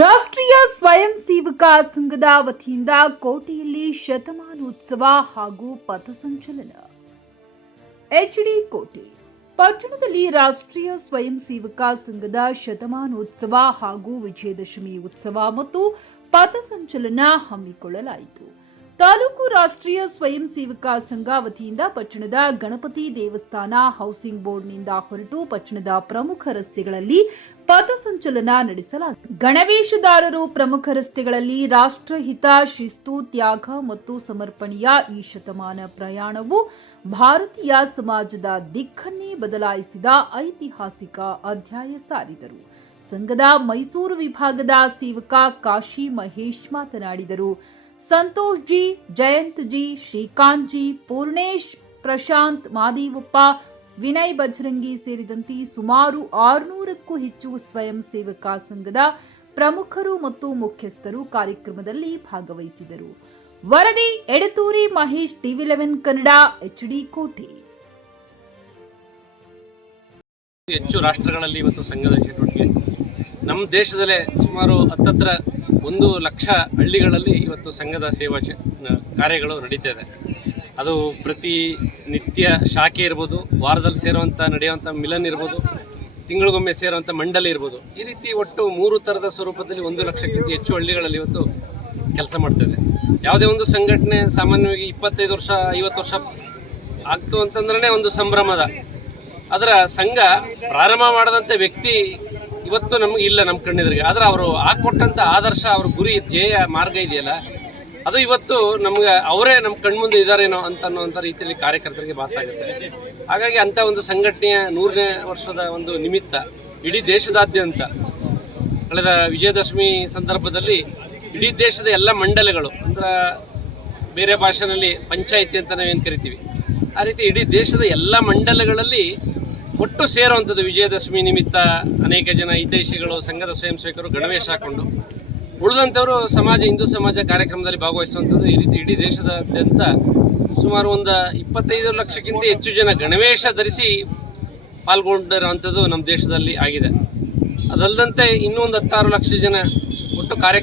ರಾಷ್ಟ್ರೀಯ ಸ್ವಯಂ ಸೇವಕ ಸಂಘದ ವತಿಯಿಂದ ಕೋಟೆಯಲ್ಲಿ ಶತಮಾನೋತ್ಸವ ಹಾಗೂ ಪಥಸಂಚಲನ. ಎಚ್ಡಿ ಕೋಟೆ ಪಟ್ಟಣದಲ್ಲಿ ರಾಷ್ಟ್ರೀಯ ಸ್ವಯಂ ಸೇವಕ ಸಂಘದ ಶತಮಾನೋತ್ಸವ ಹಾಗೂ ವಿಜಯದಶಮಿ ಉತ್ಸವ ಮತ್ತು ಪಥಸಂಚಲನ ಹಮ್ಮಿಕೊಳ್ಳಲಾಯಿತು. ತಾಲೂಕು ರಾಷ್ಟ್ರೀಯ ಸ್ವಯಂ ಸೇವಕ ಸಂಘ ವತಿಯಿಂದ ಪಟ್ಟಣದ ಗಣಪತಿ ದೇವಸ್ಥಾನ ಹೌಸಿಂಗ್ ಬೋರ್ಡ್ನಿಂದ ಹೊರಟು ಪಟ್ಟಣದ ಪ್ರಮುಖ ರಸ್ತೆಗಳಲ್ಲಿ ಪಥಸಂಚಲನ ನಡೆಸಲಾಯಿತು. ಗಣವೇಶದಾರರು ಪ್ರಮುಖ ರಸ್ತೆಗಳಲ್ಲಿ ರಾಷ್ಟ್ರಹಿತ, ಶಿಸ್ತು, ತ್ಯಾಗ ಮತ್ತು ಸಮರ್ಪಣೆಯ ಈ ಶತಮಾನ ಪ್ರಯಾಣವು ಭಾರತೀಯ ಸಮಾಜದ ದಿಕ್ಕನ್ನೇ ಬದಲಾಯಿಸಿದ ಐತಿಹಾಸಿಕ ಅಧ್ಯಾಯ ಸಾರಿದರು. ಸಂಘದ ಮೈಸೂರು ವಿಭಾಗದ ಸೇವಕ ಕಾಶಿ ಮಹೇಶ್ ಮಾತನಾಡಿದರು. ಸಂತೋಷ್ ಜಿ, ಜಯಂತ್ ಜಿ, ಶ್ರೀಕಾಂತ್ ಜಿ, ಪೂರ್ಣೇಶ್, ಪ್ರಶಾಂತ್, ಮಾದೇವಪ್ಪ, ವಿನಯ್ ಬಜರಂಗಿ ಸೇರಿದಂತೆ ಸುಮಾರು 600ಕ್ಕೂ ಹೆಚ್ಚು ಸ್ವಯಂ ಸೇವಕ ಸಂಘದ ಪ್ರಮುಖರು ಮತ್ತು ಮುಖ್ಯಸ್ಥರು ಕಾರ್ಯಕ್ರಮದಲ್ಲಿ ಭಾಗವಹಿಸಿದರು. ವರದಿ ಎಡತೂರಿ ಮಹೇಶ್, ಟಿವಿ11 ಕನ್ನಡ, ಎಚ್ಡಿ ಕೋಟೆ. ಹೆಚ್ಚು ರಾಷ್ಟ್ರಗಳಲ್ಲಿ ಇವತ್ತು ಸಂಘದ ಚಟುವಟಿಕೆ. ನಮ್ಮ ದೇಶದಲ್ಲೇ ಸುಮಾರು 1 ಲಕ್ಷ ಹಳ್ಳಿಗಳಲ್ಲಿ ಇವತ್ತು ಸಂಘದ ಸೇವಾ ಕಾರ್ಯಗಳು ನಡೀತಾ ಇದೆ. ಅದು ಪ್ರತಿ ನಿತ್ಯ ಶಾಖೆ ಇರ್ಬೋದು, ವಾರದಲ್ಲಿ ನಡೆಯುವಂಥ ಮಿಲನ್ ಇರ್ಬೋದು, ತಿಂಗಳಿಗೊಮ್ಮೆ ಸೇರುವಂಥ ಮಂಡಳಿ ಇರ್ಬೋದು. ಈ ರೀತಿ ಒಟ್ಟು 3 ಥರದ ಸ್ವರೂಪದಲ್ಲಿ 1 ಲಕ್ಷಕ್ಕಿಂತ ಹೆಚ್ಚು ಹಳ್ಳಿಗಳಲ್ಲಿ ಇವತ್ತು ಕೆಲಸ ಮಾಡ್ತಾಯಿದೆ. ಯಾವುದೇ ಒಂದು ಸಂಘಟನೆ ಸಾಮಾನ್ಯವಾಗಿ 25 ವರ್ಷ 50 ವರ್ಷ ಆಗ್ತು ಅಂತಂದ್ರೆ ಒಂದು ಸಂಭ್ರಮದ. ಅದರ ಸಂಘ ಪ್ರಾರಂಭ ಮಾಡದಂಥ ವ್ಯಕ್ತಿ ಇವತ್ತು ನಮಗೆ ಇಲ್ಲ ನಮ್ಮ ಕಣ್ಣೆದುರಿಗೆ. ಆದರೆ ಅವರು ಹಾಕ್ಕೊಟ್ಟಂಥ ಆದರ್ಶ, ಅವ್ರ ಗುರಿ, ಧ್ಯೇಯ, ಮಾರ್ಗ ಇದೆಯಲ್ಲ, ಅದು ಇವತ್ತು ನಮ್ಗೆ ಅವರೇ ನಮ್ಮ ಕಣ್ಮುಂದೆ ಇದ್ದಾರೇನೋ ಅನ್ನೋಂಥ ರೀತಿಯಲ್ಲಿ ಕಾರ್ಯಕರ್ತರಿಗೆ ಭಾಸ ಆಗುತ್ತೆ. ಹಾಗಾಗಿ ಅಂಥ ಒಂದು ಸಂಘಟನೆಯ 100ನೇ ವರ್ಷದ ಒಂದು ನಿಮಿತ್ತ ಇಡೀ ದೇಶದಾದ್ಯಂತ ಕಳೆದ ವಿಜಯದಶಮಿ ಸಂದರ್ಭದಲ್ಲಿ ಇಡೀ ದೇಶದ ಎಲ್ಲ ಮಂಡಲಗಳು, ಅಂದ್ರೆ ಬೇರೆ ಭಾಷೆಯಲ್ಲಿ ಪಂಚಾಯಿತಿ ಅಂತ ನಾವೇನು ಕರಿತೀವಿ, ಆ ರೀತಿ ಇಡೀ ದೇಶದ ಎಲ್ಲ ಮಂಡಲಗಳಲ್ಲಿ ಒಟ್ಟು ಸೇರುವಂಥದ್ದು ವಿಜಯದಶಮಿ ನಿಮಿತ್ತ ಅನೇಕ ಜನ ಹಿತೈಷಿಗಳು, ಸಂಘದ ಸ್ವಯಂ ಸೇವಕರು ಗಣವೇಶ ಹಾಕೊಂಡು, ಉಳಿದಂಥವರು ಹಿಂದೂ ಸಮಾಜ ಕಾರ್ಯಕ್ರಮದಲ್ಲಿ ಭಾಗವಹಿಸುವಂಥದ್ದು. ಈ ರೀತಿ ಇಡೀ ದೇಶದಾದ್ಯಂತ ಸುಮಾರು 25 ಲಕ್ಷಕ್ಕಿಂತ ಹೆಚ್ಚು ಜನ ಗಣವೇಶ ಧರಿಸಿ ಪಾಲ್ಗೊಂಡಿರುವಂಥದ್ದು ನಮ್ಮ ದೇಶದಲ್ಲಿ ಆಗಿದೆ. ಅದಲ್ಲದಂತೆ ಇನ್ನೂ 16 ಲಕ್ಷ ಜನ ಒಟ್ಟು ಕಾರ್ಯಕ್ರಮ